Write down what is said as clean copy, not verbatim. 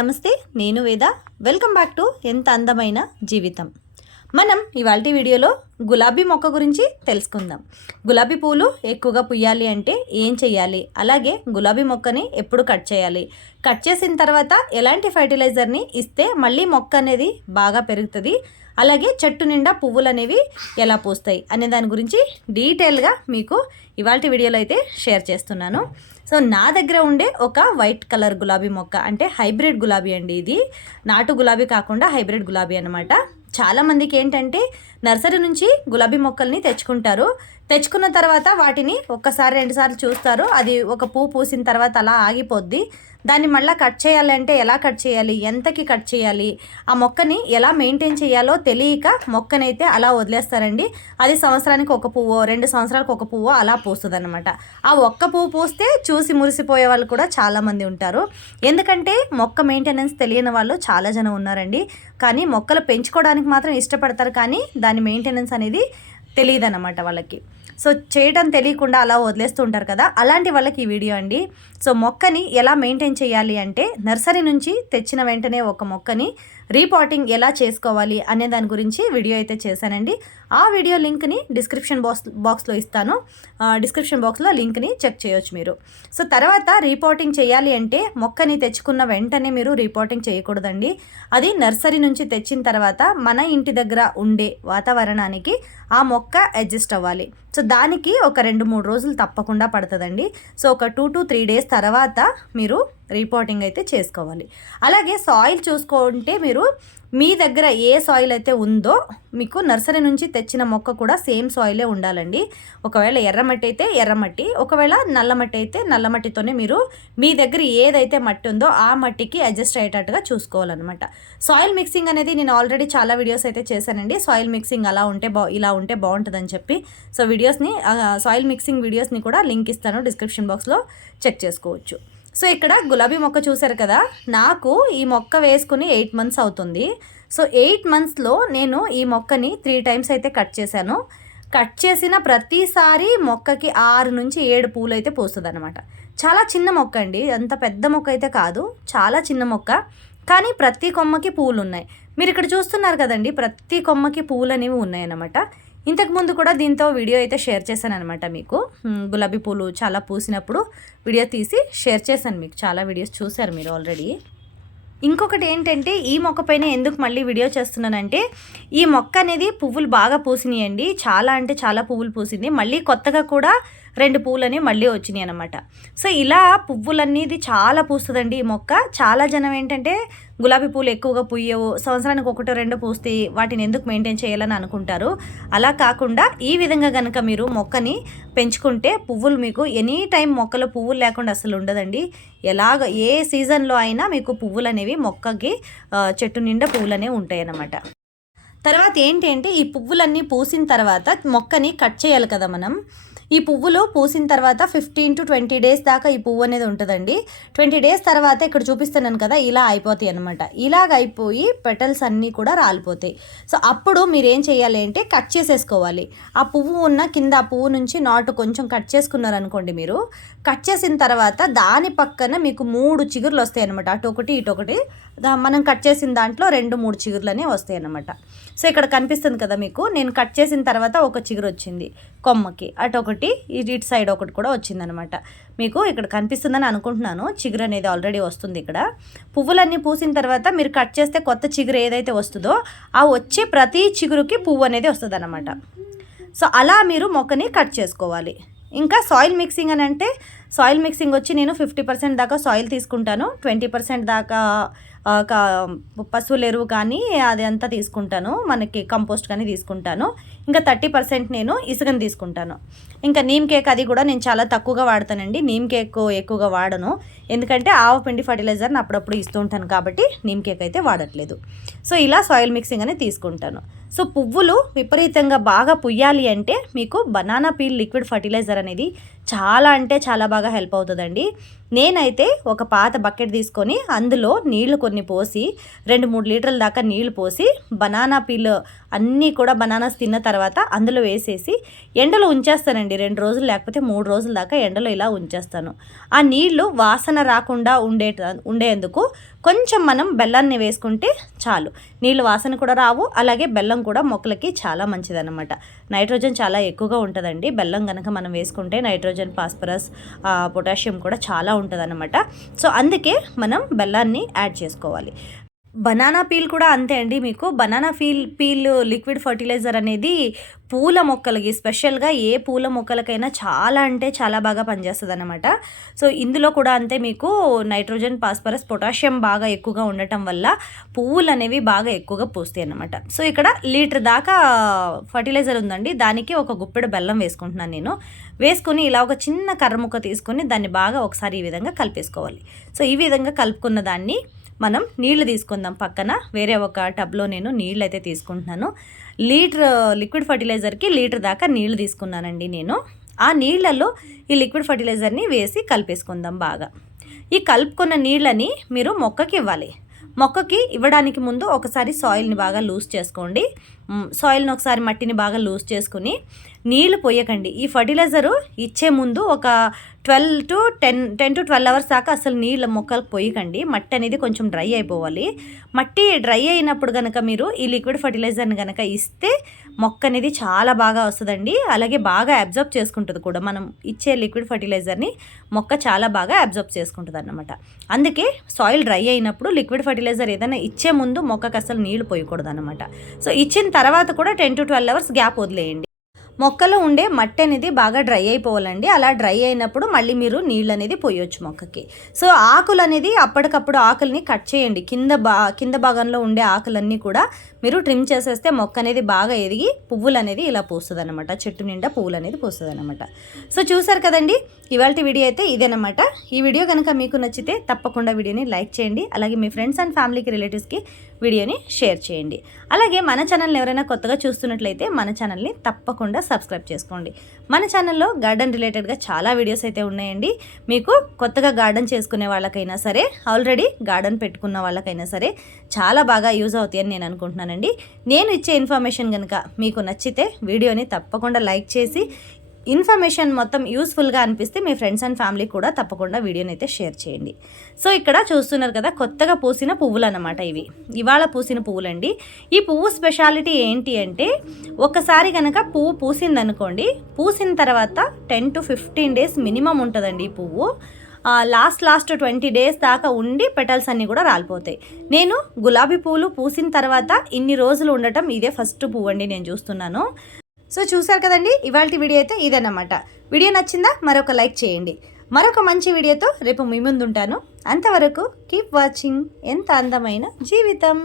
నమస్తే, నేను వేద. వెల్కమ్ బ్యాక్ టు ఎంత అందమైన జీవితం. మనం ఇవాల్టి వీడియోలో గులాబీ మొక్క గురించి తెలుసుకుందాం. గులాబీ పూలు ఎక్కువగా పుయ్యాలి అంటే ఏం చేయాలి, అలాగే గులాబీ మొక్కని ఎప్పుడు కట్ చేయాలి, కట్ చేసిన తర్వాత ఎలాంటి ఫర్టిలైజర్ని ఇస్తే మళ్ళీ మొక్క అనేది బాగా పెరుగుతుంది, అలాగే చెట్టు నిండా పువ్వులు అనేవి ఎలా పూస్తాయి అనే దాని గురించి డీటెయిల్గా మీకు ఇవాల్టి వీడియోలో అయితే షేర్ చేస్తున్నాను. సో నా దగ్గర ఉండే ఒక వైట్ కలర్ గులాబీ మొక్క, అంటే హైబ్రిడ్ గులాబీ అండి. ఇది నాటు గులాబీ కాకుండా హైబ్రిడ్ గులాబీ అనమాట. చాలామందికి ఏంటంటే నర్సరీ నుంచి గులాబీ మొక్కల్ని తెచ్చుకున్న తర్వాత వాటిని ఒక్కసారి రెండుసార్లు చూస్తారు, అది ఒక పువ్వు పూసిన తర్వాత అలా ఆగిపోద్ది. దాన్ని మళ్ళీ కట్ చేయాలంటే ఎలా కట్ చేయాలి, ఎంతకి కట్ చేయాలి, ఆ మొక్కని ఎలా మెయింటైన్ చేయాలో తెలియక మొక్కనైతే అలా వదిలేస్తారండి. అది సంవత్సరానికి ఒక పువ్వు, 2 సంవత్సరాలకు ఒక పువ్వు అలా పూస్తుంది అనమాట. ఆ ఒక్క పువ్వు పూస్తే చూసి మురిసిపోయే వాళ్ళు కూడా చాలామంది ఉంటారు. ఎందుకంటే మొక్క మెయింటెనెన్స్ తెలియని వాళ్ళు చాలా జనం ఉన్నారండి. కానీ మొక్కలు పెంచుకోవడానికి మాత్రం ఇష్టపడతారు, కానీ దాని మెయింటెనెన్స్ అనేది తెలియదు అన్నమాట వాళ్ళకి. సో చేయడం తెలియకుండా అలా వదిలేస్తూ ఉంటారు కదా, అలాంటి వాళ్ళకి ఈ వీడియో అండి. సో మొక్కని ఎలా మెయింటైన్ చేయాలి అంటే, నర్సరీ నుంచి తెచ్చిన వెంటనే ఒక మొక్కని రీపాటింగ్ ఎలా చేసుకోవాలి అనే దాని గురించి వీడియో అయితే చేశానండి. ఆ వీడియో లింక్ని డిస్క్రిప్షన్ బాక్స్లో ఇస్తాను. డిస్క్రిప్షన్ బాక్స్లో లింక్ని చెక్ చేయొచ్చు మీరు. సో తర్వాత రీపాటింగ్ చేయాలి అంటే మొక్కని తెచ్చుకున్న వెంటనే మీరు రీపాటింగ్ చేయకూడదండి. అది నర్సరీ నుంచి తెచ్చిన తర్వాత మన ఇంటి దగ్గర ఉండే వాతావరణానికి ఆ మొక్క అడ్జస్ట్ అవ్వాలి. సో దానికి ఒక 2-3 రోజులు తప్పకుండా పడుతుందండి. సో ఒక 2 to 3 days తర్వాత మీరు రీపాటింగ్ అయితే చేసుకోవాలి. అలాగే సాయిల్ చూసుకుంటే మీరు మీ దగ్గర ఏ సాయిల్ అయితే ఉందో, మీకు నర్సరీ నుంచి తెచ్చిన మొక్క కూడా సేమ్ సాయిలే ఉండాలండి. ఒకవేళ ఎర్రమట్టి అయితే ఎర్రమట్టి, ఒకవేళ నల్లమట్టి అయితే నల్లమట్టితోనే మీరు మీ దగ్గర ఏదైతే మట్టి ఉందో ఆ మట్టికి అడ్జస్ట్ అయ్యేటట్టుగా చూసుకోవాలన్నమాట. సాయిల్ మిక్సింగ్ అనేది నేను ఆల్రెడీ చాలా వీడియోస్ అయితే చేశానండి. సాయిల్ మిక్సింగ్ అలా ఉంటే ఇలా ఉంటే బాగుంటుందని చెప్పి. సో వీడియోస్ని, సాయిల్ మిక్సింగ్ వీడియోస్ని కూడా లింక్ ఇస్తాను, డిస్క్రిప్షన్ బాక్స్లో చెక్ చేసుకోవచ్చు. సో ఇక్కడ గులాబీ మొక్క చూసారు కదా, నాకు ఈ మొక్క వేసుకుని 8 months అవుతుంది. సో 8 monthsలో నేను ఈ మొక్కని 3 times అయితే కట్ చేశాను. కట్ చేసిన ప్రతిసారి మొక్కకి 6 నుంచి 7 పూలు అయితే పూస్తుంది అనమాట. చాలా చిన్న మొక్క అండి, అంత పెద్ద మొక్క అయితే కాదు, చాలా చిన్న మొక్క. కానీ ప్రతి కొమ్మకి పూలు ఉన్నాయి. మీరు ఇక్కడ చూస్తున్నారు కదండి, ప్రతి కొమ్మకి పూలు అనేవి ఉన్నాయన్నమాట. ఇంతకుముందు కూడా దీంతో వీడియో అయితే షేర్ చేశాను అనమాట. మీకు గులాబీ పూలు చాలా పూసినప్పుడు వీడియో తీసి షేర్ చేశాను, మీకు చాలా వీడియోస్ చూశారు మీరు ఆల్రెడీ. ఇంకొకటి ఏంటంటే, ఈ మొక్క పైన ఎందుకు మళ్ళీ వీడియో చేస్తున్నానంటే, ఈ మొక్క అనేది పువ్వులు బాగా పూసినాయండి, చాలా అంటే చాలా పువ్వులు పూసింది. మళ్ళీ కొత్తగా కూడా 2 పూలని మళ్ళీ వచ్చినాయి అనమాట. సో ఇలా పువ్వులనేది చాలా పూస్తుందండి ఈ మొక్క. చాలా జనం ఏంటంటే గులాబీ పూలు ఎక్కువగా పూయవు, సంవత్సరానికి 1-2 పూస్తాయి, వాటిని ఎందుకు మెయింటైన్ చేయాలని అనుకుంటారు. అలా కాకుండా ఈ విధంగా కనుక మీరు మొక్కని పెంచుకుంటే పువ్వులు మీకు ఎనీ టైం మొక్కలో పువ్వులు లేకుండా అసలు ఉండదండి. ఎలాగ ఏ సీజన్లో అయినా మీకు పువ్వులు అనేవి మొక్కకి చెట్టు నిండా పువ్వులు అనేవి ఉంటాయి అన్నమాట. తర్వాత ఏంటి అంటే, ఈ పువ్వులన్నీ పూసిన తర్వాత మొక్కని కట్ చేయాలి కదా మనం. ఈ పువ్వులు పూసిన తర్వాత 15 to 20 days దాకా ఈ పువ్వు అనేది ఉంటుందండి. 20 days తర్వాత ఇక్కడ చూపిస్తున్నాను కదా, ఇలా అయిపోతాయి అనమాట. ఇలాగ అయిపోయి పెటల్స్ అన్నీ కూడా రాలిపోతాయి. సో అప్పుడు మీరు ఏం చేయాలి అంటే, కట్ చేసేసుకోవాలి. ఆ పువ్వు ఉన్న కింద ఆ పువ్వు నుంచి నాటు కొంచెం కట్ చేసుకున్నారనుకోండి మీరు. కట్ చేసిన తర్వాత దాని పక్కన మీకు 3 చిగుర్లు వస్తాయి అనమాట. అటొకటి ఇటొకటి, మనం కట్ చేసిన దాంట్లో 2-3 చిగుర్లనే వస్తాయి అన్నమాట. సో ఇక్కడ కనిపిస్తుంది కదా మీకు, నేను కట్ చేసిన తర్వాత ఒక చిగురు వచ్చింది కొమ్మకి, అటొకటి ఇటు సైడ్ ఒకటి కూడా వచ్చిందనమాట. మీకు ఇక్కడ కనిపిస్తుందని అనుకుంటున్నాను, చిగురు అనేది ఆల్రెడీ వస్తుంది ఇక్కడ. పువ్వులన్నీ పూసిన తర్వాత మీరు కట్ చేస్తే కొత్త చిగురు ఏదైతే వస్తుందో ఆ వచ్చే ప్రతి చిగురుకి పువ్వు అనేది వస్తుంది అనమాట. సో అలా మీరు మొక్కని కట్ చేసుకోవాలి. ఇంకా సాయిల్ మిక్సింగ్ అని అంటే, సాయిల్ మిక్సింగ్ వచ్చి నేను 50% దాకా సాయిల్ తీసుకుంటాను, 20% దాకా పశువుల ఎరువు కానీ అది అంతా తీసుకుంటాను, మనకి కంపోస్ట్ కానీ తీసుకుంటాను. ఇంకా 30% నేను ఇసుకని తీసుకుంటాను. ఇంకా నీమ్ కేక్ అది కూడా నేను చాలా తక్కువగా వాడతానండి. నీమ్ కేక్ ఎక్కువగా వాడను, ఎందుకంటే ఆవపిండి ఫర్టిలైజర్ని అప్పుడప్పుడు ఇస్తూ ఉంటాను కాబట్టి నీమ్ కేక్ అయితే వాడట్లేదు. సో ఇలా సాయిల్ మిక్సింగ్ అనేది తీసుకుంటాను. సో పువ్వులు విపరీతంగా బాగా పుయ్యాలి అంటే మీకు బనానా పీల్ లిక్విడ్ ఫర్టిలైజర్ అనేది చాలా అంటే చాలా బాగా హెల్ప్ అవుతుందండి. నేనైతే ఒక పాత బకెట్ తీసుకొని అందులో నీళ్లు కొన్ని పోసి 2-3 లీటర్ల దాకా నీళ్లు పోసి బనానా పీల్ అన్నీ కూడా బనానాస్ తిన్న తర్వాత అందులో వేసేసి ఎండలో ఉంచేస్తానండి. 2 రోజులు లేకపోతే 3 రోజుల దాకా ఎండలో ఇలా ఉంచేస్తాను. ఆ నీళ్లు వాసన రాకుండా ఉండేందుకు కొంచెం మనం బెల్లాన్ని వేసుకుంటే చాలు. నీళ్ళు వాసన కూడా రావు, అలాగే బెల్లం కూడా మొక్కలకి చాలా మంచిదన్నమాట. నైట్రోజన్ చాలా ఎక్కువగా ఉంటుందండి బెల్లం కనుక మనం వేసుకుంటే. నైట్రోజన్, ఫాస్ఫరస్, పొటాషియం కూడా చాలా ఉంటుందన్నమాట. సో అందుకే మనం బెల్లాన్ని యాడ్ చేసుకోవాలి. బనానా పీల్ కూడా అంతే అండి. మీకు బనానా పీల్ లిక్విడ్ ఫర్టిలైజర్ అనేది పూల మొక్కలకి, స్పెషల్గా ఏ పూల మొక్కలకైనా చాలా అంటే చాలా బాగా పనిచేస్తుంది అనమాట. సో ఇందులో కూడా అంతే, మీకు నైట్రోజన్, ఫాస్ఫరస్, పొటాషియం బాగా ఎక్కువగా ఉండటం వల్ల పువ్వులు అనేవి బాగా ఎక్కువగా పూస్తాయి అన్నమాట. సో ఇక్కడ లీటర్ దాకా ఫర్టిలైజర్ ఉందండి, దానికి ఒక గుప్పెడు బెల్లం వేసుకుంటున్నాను నేను. వేసుకుని ఇలా ఒక చిన్న కర్ర ముక్క తీసుకొని దాన్ని బాగా ఒకసారి ఈ విధంగా కలిపేసుకోవాలి. సో ఈ విధంగా కలుపుకున్న దాన్ని మనం నీళ్లు తీసుకుందాం. పక్కన వేరే ఒక టబ్లో నేను నీళ్ళు అయితే తీసుకుంటున్నాను. లీటర్ లిక్విడ్ ఫర్టిలైజర్కి లీటర్ దాకా నీళ్లు తీసుకున్నానండి నేను. ఆ నీళ్ళల్లో ఈ లిక్విడ్ ఫర్టిలైజర్ని వేసి కలిపేసుకుందాం బాగా. ఈ కలుపుకున్న నీళ్ళని మీరు మొక్కకి ఇవ్వాలి. మొక్కకి ఇవ్వడానికి ముందు ఒకసారి సాయిల్ని బాగా లూజ్ చేసుకోండి. సాయిల్ని ఒకసారి మట్టిని బాగా లూజ్ చేసుకుని నీళ్ళు పోయకండి. ఈ ఫర్టిలైజరు ఇచ్చే ముందు ఒక 10 to 12 అవర్స్ దాకా అసలు నీళ్ళ మొక్కలకు పోయకండి. మట్టి అనేది కొంచెం డ్రై అయిపోవాలి. మట్టి డ్రై అయినప్పుడు కనుక మీరు ఈ లిక్విడ్ ఫర్టిలైజర్ని కనుక ఇస్తే మొక్క అనేది చాలా బాగా వస్తుందండి. అలాగే బాగా అబ్జర్బ్ చేసుకుంటుంది కూడా. మనం ఇచ్చే లిక్విడ్ ఫర్టిలైజర్ని మొక్క చాలా బాగా అబ్జర్బ్ చేసుకుంటుంది అన్నమాట. అందుకే సాయిల్ డ్రై అయినప్పుడు లిక్విడ్ ఫర్టిలైజర్ ఏదైనా ఇచ్చే ముందు మొక్కకు అసలు నీళ్లు పోయకూడదు అనమాట. సో ఇచ్చిన తర్వాత కూడా 10 to 12 అవర్స్ గ్యాప్ వదిలేయండి. మొక్కలో ఉండే మట్టి అనేది బాగా డ్రై అయిపోవాలండి. అలా డ్రై అయినప్పుడు మళ్ళీ మీరు నీళ్ళు అనేది పోయొచ్చు మొక్కకి. సో ఆకులు అనేది అప్పటికప్పుడు ఆకుల్ని కట్ చేయండి. కింద భాగంలో ఉండే ఆకులన్నీ కూడా మీరు ట్రిమ్ చేసేస్తే మొక్క అనేది బాగా ఎదిగి పువ్వులు అనేది ఇలా పూస్తుంది అనమాట. చెట్టు నిండా పువ్వులు అనేది పూస్తుంది అనమాట. సో చూసారు కదండి, ఇవాళ వీడియో అయితే ఇదేనమాట. ఈ వీడియో కనుక మీకు నచ్చితే తప్పకుండా వీడియోని లైక్ చేయండి. అలాగే మీ ఫ్రెండ్స్ అండ్ ఫ్యామిలీకి, రిలేటివ్స్కి వీడియోని షేర్ చేయండి. అలాగే మన ఛానల్ని ఎవరైనా కొత్తగా చూస్తున్నట్లయితే మన ఛానల్ని తప్పకుండా సబ్స్క్రైబ్ చేసుకోండి. మన ఛానల్లో గార్డెన్ రిలేటెడ్గా చాలా వీడియోస్ అయితే ఉన్నాయండి. మీకు కొత్తగా గార్డెన్ చేసుకునే వాళ్ళకైనా సరే, ఆల్రెడీ గార్డెన్ పెట్టుకున్న వాళ్ళకైనా సరే చాలా బాగా యూజ్ అవుతాయని నేను అనుకుంటున్నానండి. నేను ఇచ్చే ఇన్ఫర్మేషన్ కనుక మీకు నచ్చితే వీడియోని తప్పకుండా లైక్ చేసి, ఇన్ఫర్మేషన్ మొత్తం యూస్ఫుల్గా అనిపిస్తే మీ ఫ్రెండ్స్ అండ్ ఫ్యామిలీ కూడా తప్పకుండా వీడియోని అయితే షేర్ చేయండి. సో ఇక్కడ చూస్తున్నారు కదా, కొత్తగా పూసిన పువ్వులు అన్నమాట. ఇవాళ పూసిన పువ్వులండి. ఈ పువ్వు స్పెషాలిటీ ఏంటి అంటే, ఒకసారి కనుక పువ్వు పూసిందనుకోండి, పూసిన తర్వాత 10 to 15 డేస్ మినిమం ఉంటుందండి ఈ పువ్వు. లాస్ట్ 20 డేస్ దాకా ఉండి పెటల్స్ అన్నీ కూడా రాలిపోతాయి. నేను గులాబీ పువ్వులు పూసిన తర్వాత ఇన్ని రోజులు ఉండటం ఇదే ఫస్ట్ పువ్వు అండి నేను చూస్తున్నాను. సో చూసారు కదండి, ఇవాళ వీడియో అయితే ఇదన్నమాట. వీడియో నచ్చిందా? మరొక లైక్ చేయండి. మరొక మంచి వీడియోతో రేపు మీ ముందు ఉంటాను. అంతవరకు కీప్ వాచింగ్ ఎంత అందమైన జీవితం.